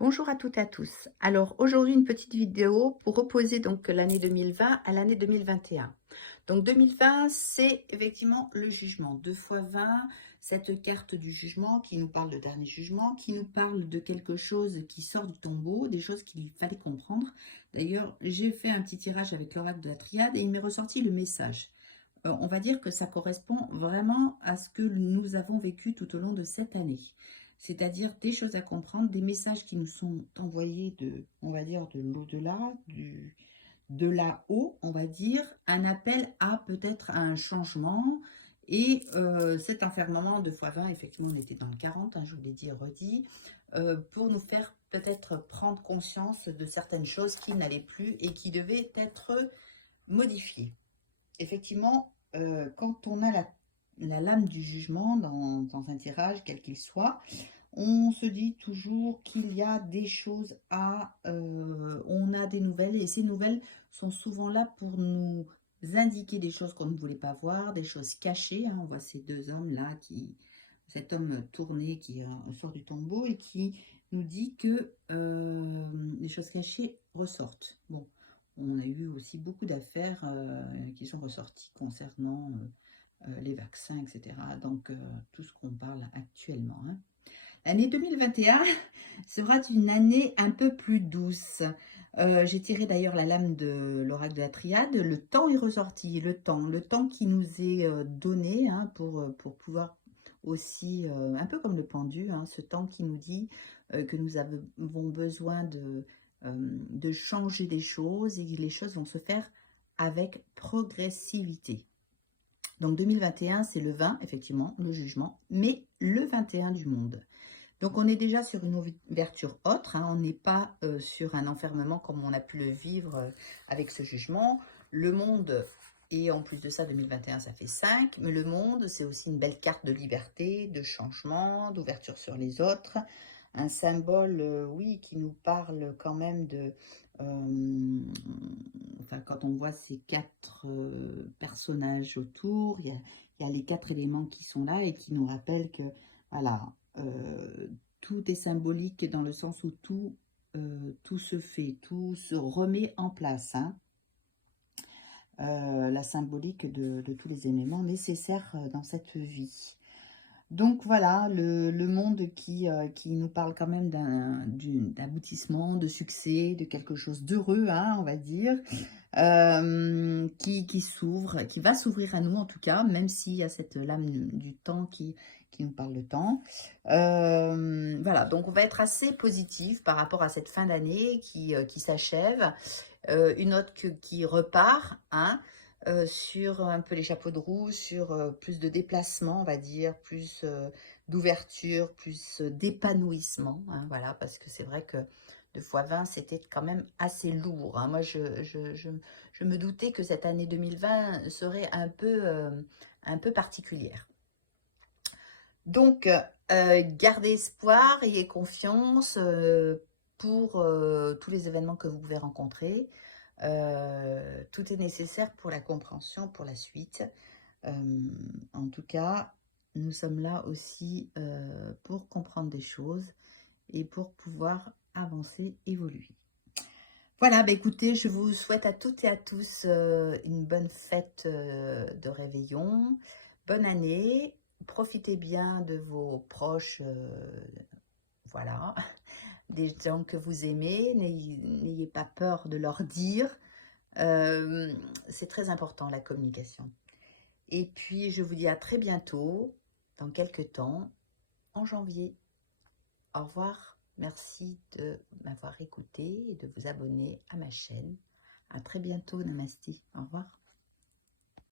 Bonjour à toutes et à tous. Alors aujourd'hui une petite vidéo pour opposer donc l'année 2020 à l'année 2021. Donc 2020 c'est effectivement le jugement. 2 fois 20, cette carte du jugement qui nous parle de dernier jugement, qui nous parle de quelque chose qui sort du tombeau, des choses qu'il fallait comprendre. D'ailleurs j'ai fait un petit tirage avec l'oracle de la triade et il m'est ressorti le message. On va dire que ça correspond vraiment à ce que nous avons vécu tout au long de cette année. C'est-à-dire des choses à comprendre, des messages qui nous sont envoyés de, on va dire, de l'au-delà, de là-haut, on va dire, un appel à peut-être un changement. Et cet enfermement de x20, effectivement, on était dans le 40, hein, je vous l'ai dit et redit, pour nous faire peut-être prendre conscience de certaines choses qui n'allaient plus et qui devaient être modifiées. Effectivement, quand on a la lame du jugement dans un tirage, quel qu'il soit, on se dit toujours qu'il y a des choses on a des nouvelles, et ces nouvelles sont souvent là pour nous indiquer des choses qu'on ne voulait pas voir, des choses cachées, hein. On voit ces deux hommes-là, cet homme tourné qui sort du tombeau et qui nous dit que les choses cachées ressortent. Bon, on a eu aussi beaucoup d'affaires qui sont ressorties concernant les vaccins, etc. Donc, tout ce qu'on parle actuellement, hein. L'année 2021 sera une année un peu plus douce. J'ai tiré d'ailleurs la lame de l'oracle de la triade. Le temps est ressorti, le temps qui nous est donné, hein, pour pouvoir aussi, un peu comme le pendu, hein, ce temps qui nous dit que nous avons besoin de changer des choses et que les choses vont se faire avec progressivité. Donc 2021, c'est le 20, effectivement, le jugement, mais le 21 du monde. Donc on est déjà sur une ouverture autre, hein, on n'est pas sur un enfermement comme on a pu le vivre avec ce jugement. Le monde, et en plus de ça, 2021, ça fait 5, mais le monde, c'est aussi une belle carte de liberté, de changement, d'ouverture sur les autres. Un symbole, oui, qui nous parle quand même de... enfin, quand on voit ces quatre personnages autour, il y a les quatre éléments qui sont là et qui nous rappellent que, voilà, tout est symbolique dans le sens où tout se fait, tout se remet en place, hein. La symbolique de tous les éléments nécessaires dans cette vie. Donc voilà, le monde qui nous parle quand même d'aboutissement, de succès, de quelque chose d'heureux, hein, on va dire, qui s'ouvre, qui va s'ouvrir à nous en tout cas, même s'il y a cette lame du temps qui nous parle de temps. Voilà, donc on va être assez positif par rapport à cette fin d'année qui s'achève. Une autre qui repart, hein, sur un peu les chapeaux de roue, sur plus de déplacement, on va dire, plus d'ouverture, plus d'épanouissement, hein, voilà, parce que c'est vrai que 2 fois 20, c'était quand même assez lourd, hein. Moi, je me doutais que cette année 2020 serait un peu particulière. Donc, gardez espoir, ayez confiance pour tous les événements que vous pouvez rencontrer. Tout est nécessaire pour la compréhension, pour la suite. En tout cas, nous sommes là aussi pour comprendre des choses et pour pouvoir avancer, évoluer. Voilà, bah écoutez, je vous souhaite à toutes et à tous une bonne fête de réveillon, bonne année, profitez bien de vos proches, voilà, des gens que vous aimez, n'ayez pas peur de leur dire, c'est très important la communication. Et puis je vous dis à très bientôt, dans quelques temps, en janvier. Au revoir, merci de m'avoir écouté et de vous abonner à ma chaîne. À très bientôt, Namasté. Au revoir.